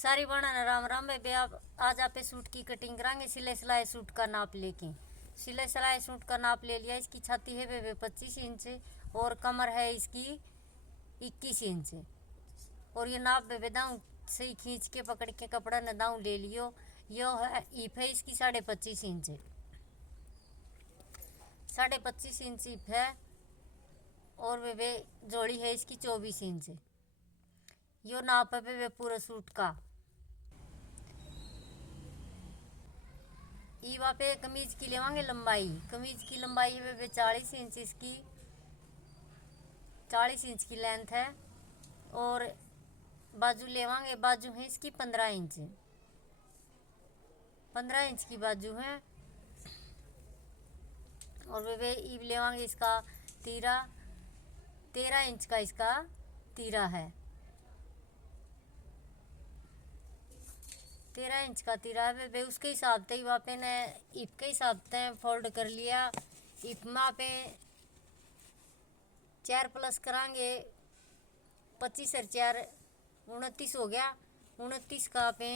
सारी बनाना राम राम बेबे। आप आज आप सूट की कटिंग कराएंगे। सिलाई सिलाई सूट का नाप लेके सिलाई सिलाई सूट का नाप ले लिया। इसकी छाती है बेबे 25 इंच और कमर है इसकी 21 इंच। और ये नाप बेबे दाऊँ सही खींच के पकड़ के कपड़ा न दाऊँ ले लियो। यो है ईप है इसकी 25.5 इंच, 25.5 इंच ईप है। और बेबे जोड़ी है इसकी 24 इंच। यो नाप है बेबे पूरा सूट का। ई वहाँ पे कमीज की लेवांगे लंबाई। कमीज की लंबाई है बेबे 40 इंच, इसकी 40 इंच की लेंथ है। और बाजू लेवांगे, बाजू है इसकी 15 इंच, 15 इंच की बाजू है। और बेबे ई लेवांगे इसका तीरा, 13 इंच का इसका तीरा है। 13 इंच का तीरा है बेबे। उसके हिसाब से ही वहाँ पे ने ईप के हिसाब से फोल्ड कर लिया। ईप में पे 4 प्लस करांगे, 25 और 4 29 हो गया। 29 का पे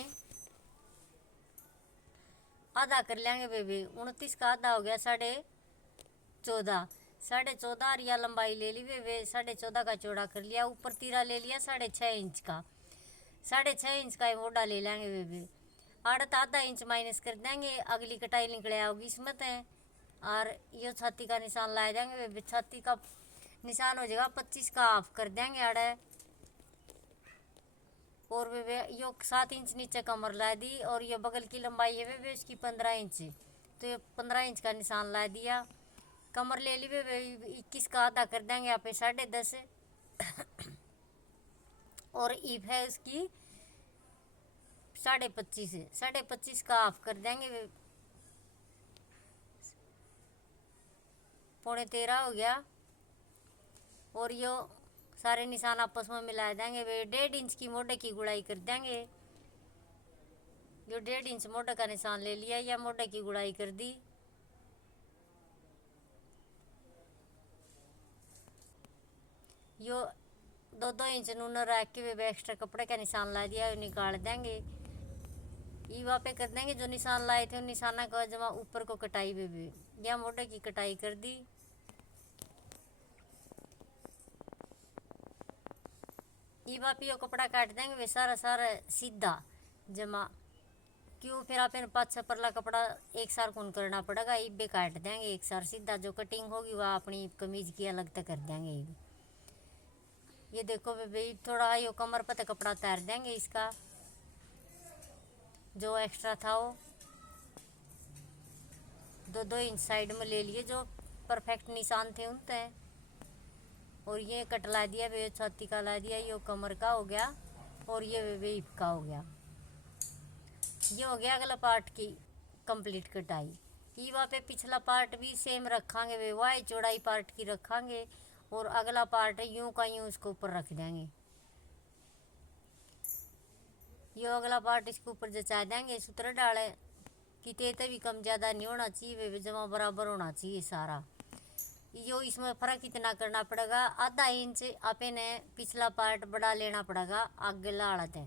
आधा कर लेंगे बेबी। 29 का आधा हो गया 14.5। 14.5 और यह लंबाई ले ली बेबे। 14.5 का चौड़ा कर लिया। ऊपर तीरा ले लिया 6.5 इंच का। 6.5 इंच का मोटा ले लेंगे बेबी। आधा इंच माइनस कर देंगे, अगली कटाई निकले आओगी इसमें तय। और ये छाती का निशान ला देंगे बेबी। छाती का निशान हो जाएगा 25 का हाफ कर देंगे आड़े। और बेबे यो 7 इंच नीचे कमर ला दी। और ये बगल की लंबाई है बेबे इसकी 15 इंच, तो ये 15 इंच का निशान ला दिया। कमर ले ली बेबे 21 का आधा कर देंगे यहाँ पे 10.5। और ईप है उसकी 25.5, 25.5 का हाफ कर देंगे। 13.25 हो गया। और यो सारे निशान आपस में मिला देंगे वे। 1.5 इंच की मोटे की गुड़ाई कर देंगे। यो 1.5 इंच मोटे का निशान ले लिया या मोटे की गुड़ाई कर दी। यो 2-2 इंच नूनर रख के वे एक्स्ट्रा कपड़े का निशान ला दिया, यो निकाल देंगे। ये वहाँ पे कर देंगे जो निशान लाए थे उन निशाना का जमा ऊपर को कटाई बेबी, या मोटे की कटाई कर दी। ये वापी यो कपड़ा काट देंगे वे सारा सारा सीधा जमा। क्यों फिर आप पाँच छः परला कपड़ा एक सार कौन करना पड़ेगा। ये भी काट देंगे एक सार सीधा। जो कटिंग होगी वह अपनी कमीज की अलग तक कर देंगे। ये देखो बेबी थोड़ा यो कमर पर तो कपड़ा उतार देंगे इसका जो एक्स्ट्रा था वो। 2-2 इंच साइड में ले लिए जो परफेक्ट निशान थे उन तय। और ये कट ला दिया वे, छाती का ला दिया, ये कमर का हो गया। और ये वे ईप का हो गया। ये हो गया अगला पार्ट की कंप्लीट कटाई। ये वहाँ पे पिछला पार्ट भी सेम रखांगे वे, वाई चौड़ाई पार्ट की रखांगे। और अगला पार्ट यूं का यूं इसको ऊपर रख देंगे। ये अगला पार्ट इसके ऊपर जचा देंगे। सूत्र डाले कि तेते भी कम ज़्यादा नहीं होना चाहिए वे, जमा बराबर होना चाहिए सारा। यो इसमें फ़र्क इतना करना पड़ेगा, आधा इंच आपे ने पिछला पार्ट बड़ा लेना पड़ेगा। आगे लाड़ते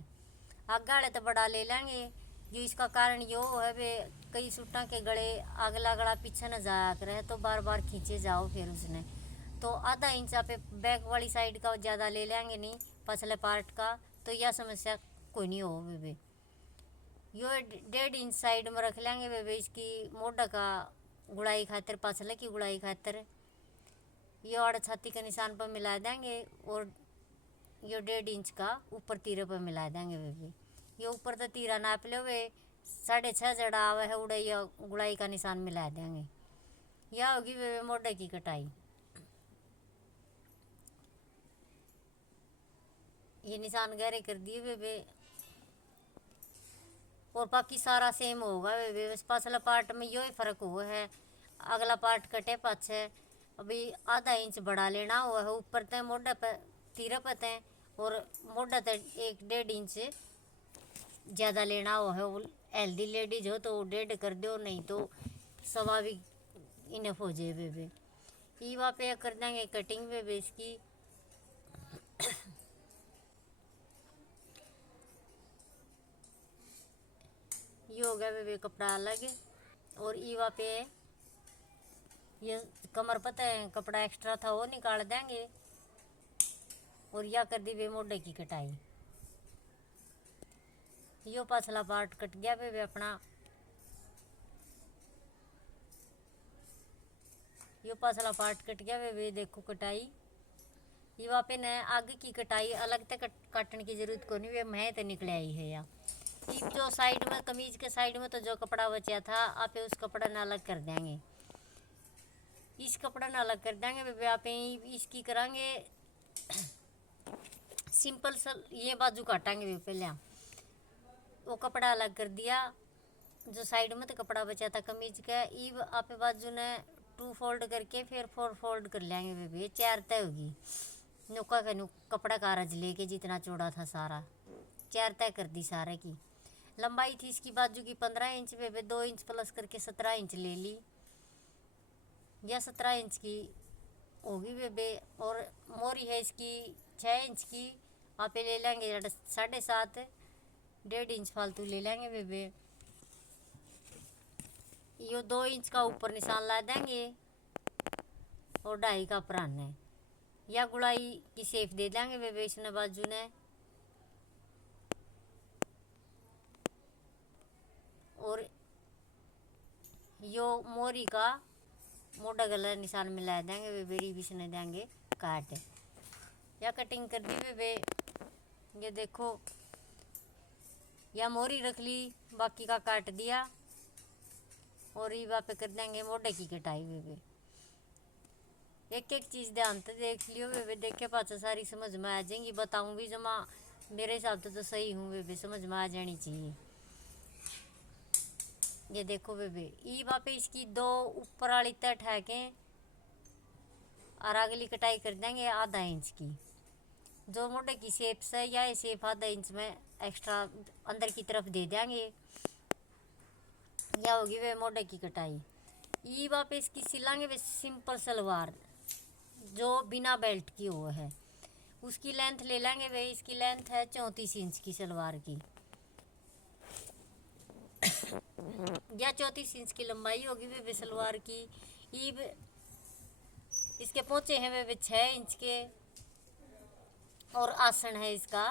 आगे आड़े तो बड़ा ले लेंगे। जो इसका कारण यो है वे कई सूटा के गले अगला गला पीछे न जाया करे तो बार बार खींचे जाओ फिर उसने। तो आधा इंच आपे बैक वाली साइड का ज़्यादा ले लेंगे नहीं पछले पार्ट का, तो यह समस्या कोई नहीं हो बेबे। यो 1.5 इंच साइड में रख लेंगे बेबे इसकी मोटा का गुड़ाई खातिर, पछले की गुड़ाई खातिर। ये और छाती के निशान पर मिला देंगे। और ये 1.5 इंच का ऊपर तीरे पर मिला देंगे बेबी। ये ऊपर तो तीरा नाप ले वे 6.5 जड़ा आवे है उड़े, या गुड़ाई का निशान मिला देंगे। यह होगी बेबे मोटे की कटाई। ये निशान गहरे कर दिए बेबे। और बाकी सारा सेम होगा बेबे, बस पाछला पार्ट में यो ही फर्क हुआ है। अगला पार्ट कटे पाछे अभी आधा इंच बड़ा लेना हुआ है ऊपर तय मोटा पे तीरा पे तय। और मोटा तय 1.5 इंच ज़्यादा लेना हुआ है। वो हेल्दी लेडीज हो तो 1.5 कर दो, नहीं तो सवा भी इनफ हो जाए बेबे। ये वहाँ पे कर देंगे कटिंग बेबे इसकी। ये हो गया वे कपड़ा अलग। और ईवा पे ये कमर पता है कपड़ा एक्स्ट्रा था वो निकाल देंगे। और या कर दी वे मोढे की कटाई। यो पछला पार्ट कट गया वे अपना। यो पछला पार्ट कट गया वे देखो कटाई। ये वहाँ पे न आगे की कटाई अलग तक काटने की जरूरत को नहीं, वे मैं तो निकल आई है या ये जो साइड में कमीज के साइड में तो जो कपड़ा बचा था आप उस कपड़ा न अलग कर देंगे। इस कपड़ा न अलग कर देंगे वे आप इसकी करांगे सिंपल सा। ये बाजू काटेंगे वे पहले वो कपड़ा अलग कर दिया। जो साइड में तो कपड़ा बचा था कमीज का ईब आप बाजू ने 2 फोल्ड करके फिर 4 फोल्ड कर लेंगे वे 4 तय होगी। नुका का कपड़ा कारज लेके जितना चौड़ा था सारा 4 तय कर दी। सारे की लंबाई थी इसकी बाजू की 15 इंच वे 2 इंच प्लस करके 17 इंच ले ली या 17 इंच की होगी वे। और मोरी है इसकी 6 इंच की आप ले लेंगे 7.5 1.5 इंच फालतू ले लेंगे वे। यो 2 इंच का ऊपर निशान ला देंगे और 2.5 का प्रान है या गुड़ाई की शेप दे देंगे वे इसने बाजू ने। और यो मोरी का मोटा गला निशान मिला देंगे वे बेरी भी इसने देंगे काट या कटिंग कर दी वे। ये देखो या मोरी रख ली बाकी का काट दिया। और ये वहाँ पे कर देंगे मोटे की कटाई वे। एक एक चीज़ ध्यान से देख लियो वे देखे पाछा सारी समझ में आ जाएंगी। बताऊँ भी जमा मेरे हिसाब से तो सही हूँ वे समझ में आ जानी चाहिए। ये देखो वे ई वहाँ पे इसकी 2 ऊपर वाली तय ठहके और अगली कटाई कर देंगे आधा इंच की। जो मोटे की शेप से या ये शेप आधा इंच में एक्स्ट्रा अंदर की तरफ दे देंगे या होगी वे मोटे की कटाई। ई वहाँ पे इसकी सिलांगे वे सिंपल सलवार जो बिना बेल्ट की हो है। उसकी लेंथ ले लेंगे वे इसकी लेंथ है 34 इंच की सलवार की या 34 इंच की लंबाई होगी वे सलवार की। ईब इसके पोंचे हैं वे 6 इंच के और आसन है इसका।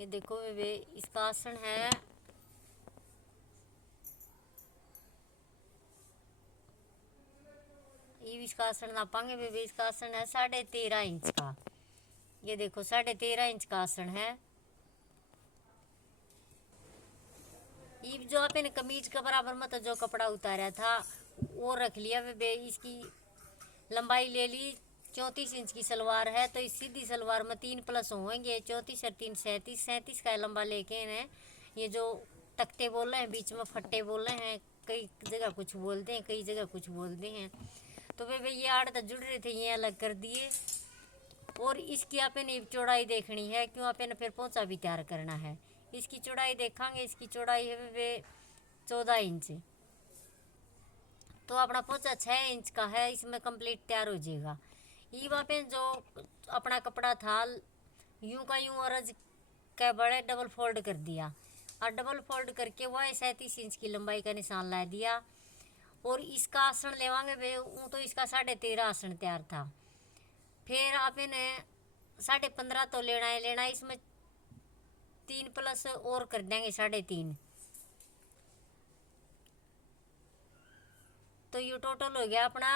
ये देखो वे इसका आसन है इसका आसन नापांगे वे इसका आसन है 13.5 इंच का। ये देखो 13.5 इंच का आसन है। ये जो आपने कमीज के बराबर में तो जो कपड़ा उतारा था वो रख लिया वे इसकी लंबाई ले ली 34 इंच की सलवार है तो इस सीधी सलवार में 3 प्लस होंगे 34 और 3 37 का लंबा लेके हैं। ये जो तख्ते बोल रहे हैं बीच में फट्टे बोल रहे हैं कई जगह कुछ बोलते हैं कई जगह कुछ बोलते हैं। तो वे ये आड़ तो जुड़ रहे थे ये अलग कर दिए। और इसकी आपने चौड़ाई देखनी है क्यों आपने फिर पोंचा भी तैयार करना है। इसकी चौड़ाई देखेंगे इसकी चौड़ाई है वे 14 इंच। तो अपना पोंचा 6 इंच का है इसमें कंप्लीट तैयार हो जाएगा। ये वहाँ पे जो अपना कपड़ा था यूं का यूं अर्ज के बड़े डबल फोल्ड कर दिया और डबल फोल्ड करके वह 37 इंच की लंबाई का निशान ला दिया। और इसका आसन लेवांगे वे तो इसका 13.5 आसन तैयार था। फिर आपने 15.5 तो लेना है इसमें 3 प्लस और कर देंगे 3.5। तो ये टोटल हो गया अपना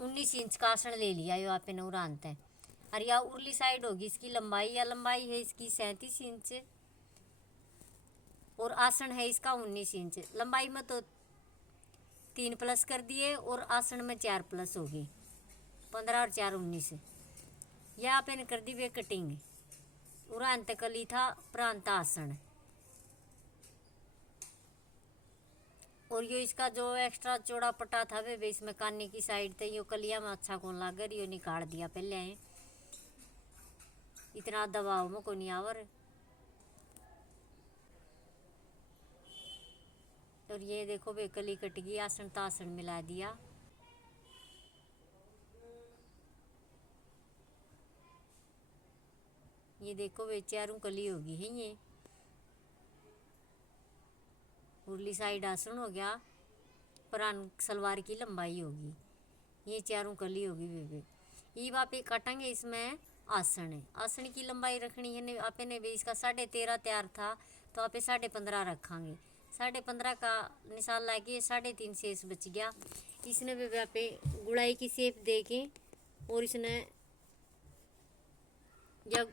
19 इंच का आसन ले लिया यो आपने उड़ानते हैं। और यह उर्ली साइड होगी इसकी लंबाई या लंबाई है इसकी 37 इंच और आसन है इसका 19 इंच। लंबाई में तो 3 प्लस कर दिए और आसन में 4 प्लस होगी 15 और 4 19। यह आपने कर दी वे कटिंग उड़ानत कली था प्रांत आसन। और यो इसका जो एक्स्ट्रा चौड़ा पट्टा था वे इसमें कानी की साइड थे यो कलिया में अच्छा कौन लागर यो निकाल दिया पहले है। इतना दबाव में को नहीं आवर। और ये देखो वे कली कट गई आसन तासन मिला दिया। ये देखो वे चारों कली होगी है ये। उरली साइड आसन हो गया, पुरान सलवार की लंबाई होगी, ये चारों कली होगी बेबे। ये आप काटेंगे, इसमें आसन है, आसन की लंबाई रखनी है आपे ने भी। इसका 13.5 तैयार था तो आपे 15.5 रखांगे, 15.5 का निशान लाके 3.5 शेष बच गया। इसने भी आपे गुड़ाई की शेप दे के और इसने या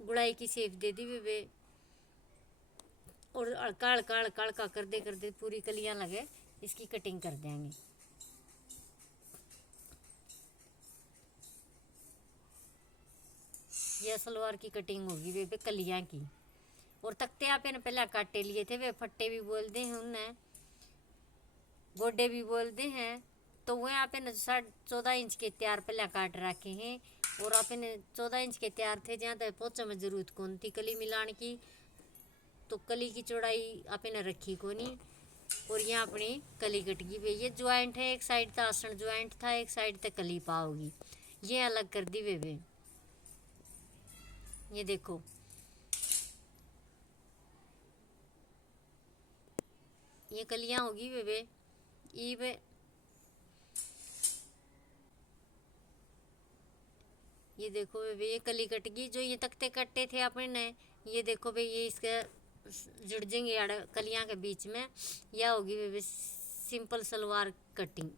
गुड़ाई की शेप दे दी बेबे, और अड़का अड़का अड़का अड़का कर दे पूरी कलियां लगे, इसकी कटिंग कर देंगे। यह सलवार की कटिंग होगी बेबे कलियां की। और तख्ते आप ने पहले काटे लिए थे, वे फट्टे भी बोलते हैं उन्हें, गोडे भी बोलते हैं। तो वह आपने 14 इंच के तैयार पहले काट रखे हैं, और आपने 14 इंच के तैयार थे जहाँ तक पोचा में जरूरत कौन थी कली मिलाने की, तो कली की चौड़ाई आपने रखी कोनी, और यहाँ अपनी कली कट गई वे। ये ज्वाइंट है, एक साइड था आसन ज्वाइंट था, एक साइड तक कली पाओगी, ये अलग कर दी वे। ये देखो ये कलियां होगी बेबे। ये देखो बेबे, ये कली कट गई। जो ये तख्ते कट्टे थे आपने, ये देखो भाई, ये इसके जुड़ जाएंगे कलियां के बीच में। यह होगी बेबे सिंपल सलवार कटिंग।